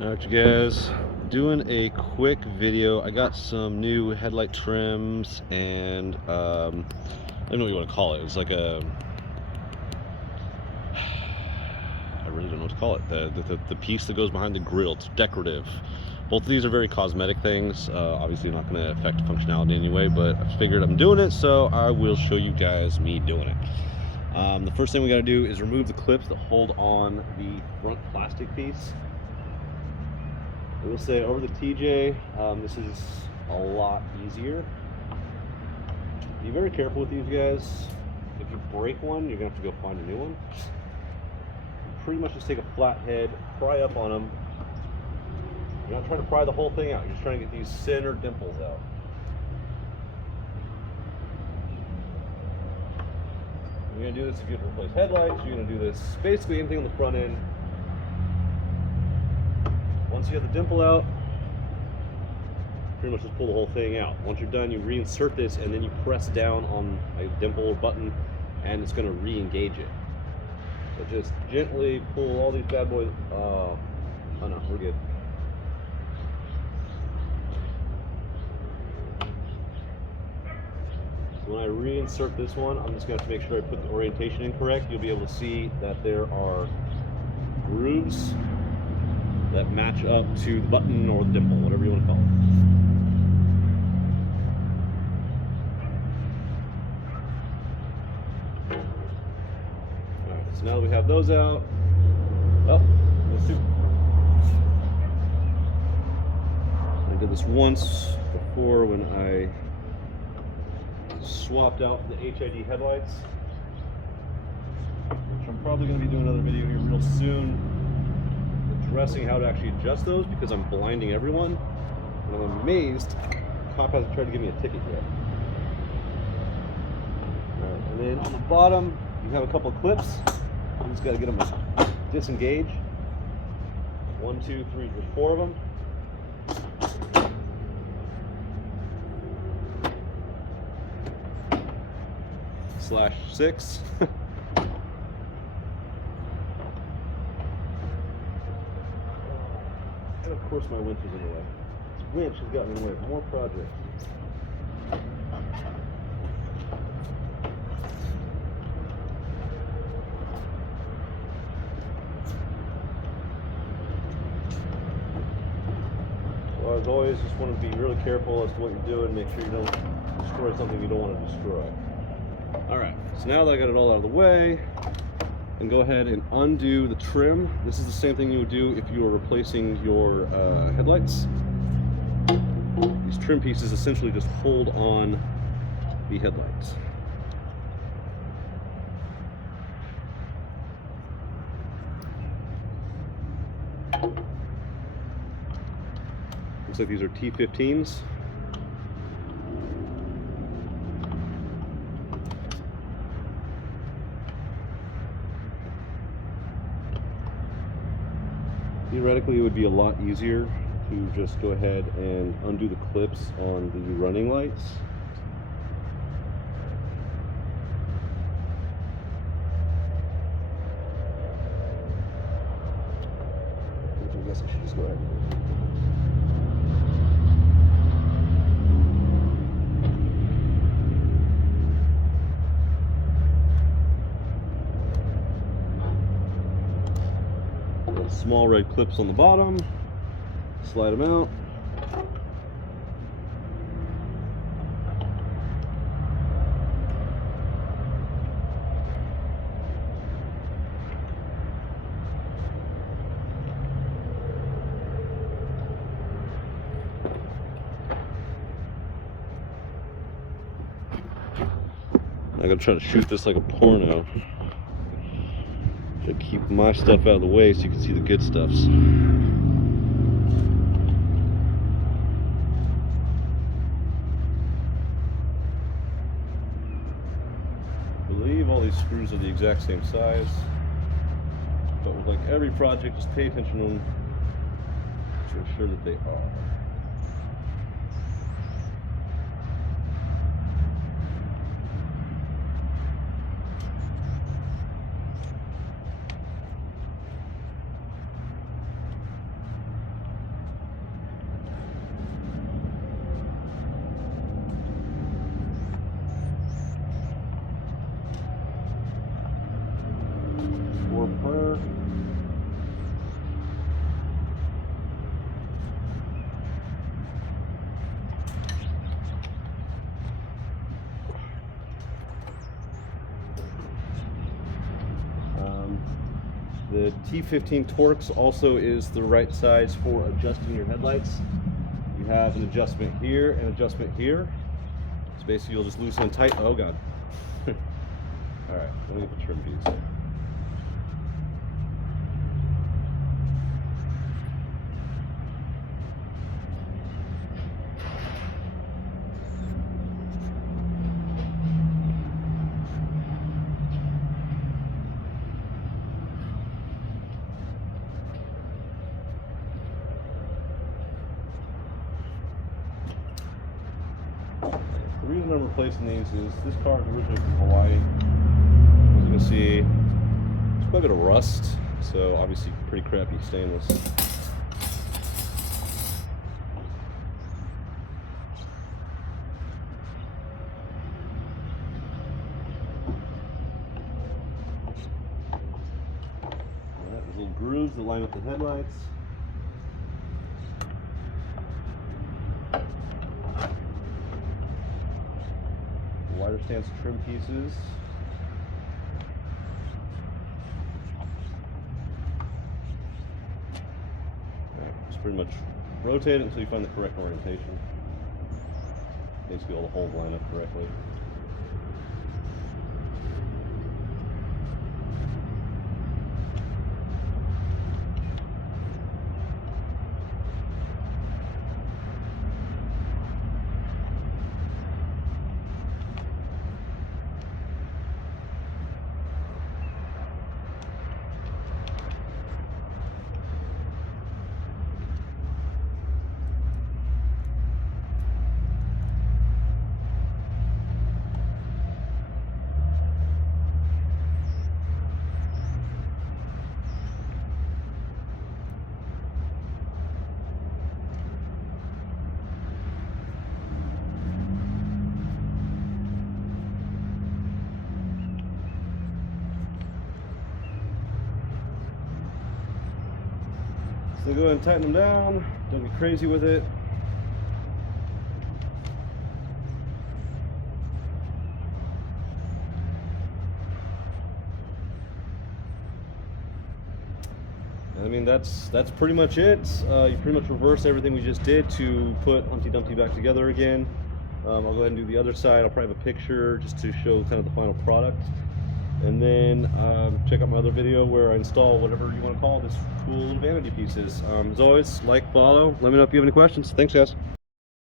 Alright, you guys, doing a quick video. I got some new headlight trims and I don't know what you want to call it. It's like a, I really don't know what to call it. The piece that goes behind the grill. It's decorative. Both of these are very cosmetic things. Obviously not going to affect functionality anyway, but I figured I'm doing it, so I will show you guys me doing it. The first thing we got to do is remove the clips that hold on the front plastic piece. I will say over the TJ, this is a lot easier. Be very careful with these guys. If you break one, you're gonna have to go find a new one. You pretty much just take a flat head, pry up on them. You're not trying to pry the whole thing out. You're just trying to get these center dimples out. You're gonna do this if you have to replace headlights. You're gonna do this basically anything on the front end. Once you have the dimple out, pretty much just pull the whole thing out. Once you're done, you reinsert this and then you press down on a dimple or button and it's going to re-engage it. So just gently pull all these bad boys. Oh no, we're good. So when I reinsert this one, I'm just going to have to make sure I put the orientation in correct. You'll be able to see that there are grooves that match up to the button or the dimple, whatever you want to call it. Alright, so now that we have those out, I did this once before when I swapped out the HID headlights, which I'm probably going to be doing another video here real soon, addressing how to actually adjust those because I'm blinding everyone, and I'm amazed the cop hasn't tried to give me a ticket yet. Alright, and then on the bottom you have a couple of clips. You just got to get them to disengage. 1, 2, 3, there's 4 of them. /6. And of course my winch is in the way. This winch has got me in the way of more projects. So as always, just want to be really careful as to what you're doing. Make sure you don't destroy something you don't want to destroy. Alright, so now that I got it all out of the way, and go ahead and undo the trim. This is the same thing you would do if you were replacing your headlights. These trim pieces essentially just hold on the headlights. Looks like these are T15s. Theoretically, it would be a lot easier to just go ahead and undo the clips on the running lights. Which I guess I should just go ahead and do. Small red clips on the bottom, slide them out. I gotta try to shoot this like a porno. To keep my stuff out of the way so you can see the good stuffs. I believe all these screws are the exact same size, but with like every project, just pay attention to them to ensure that they are. The T15 Torx also is the right size for adjusting your headlights. You have an adjustment here and adjustment here. So basically you'll just loosen and tighten. Oh god. Alright, let me get the trim piece. The reason I'm replacing these is this car is originally from Hawaii. As you can see, there's quite a bit of rust, so obviously pretty crappy stainless. Alright, there's little grooves that line up the headlights. Wider stance trim pieces. Just pretty much rotate it until you find the correct orientation. Basically all the holes line up correctly. So go ahead and tighten them down, don't get crazy with it. I mean, that's pretty much it. You pretty much reverse everything we just did to put Humpty Dumpty back together again. I'll go ahead and do the other side. I'll probably have a picture just to show kind of the final product. And then check out my other video where I install whatever you want to call this cool little vanity pieces. As always, like, follow, let me know if you have any questions. Thanks, guys.